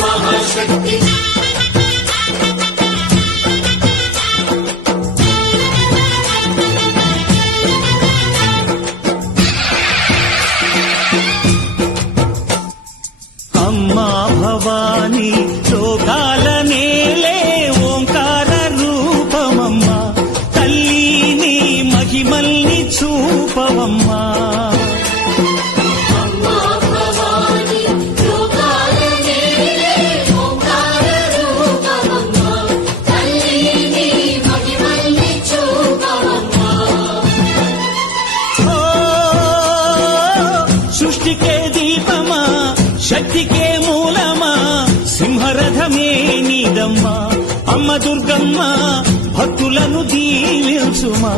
మహాశక్తి అమ్మా భవాని లోకాల నేలే ఓంకార రూపమమ్మా తల్లి నీ మహిమల్ని చూపవమ్మా సృష్టికే దీపమా శక్తికే మూలమా సింహరథమే నీదమ్మా అమ్మ దుర్గమ్మ భక్తులను దీవించుమా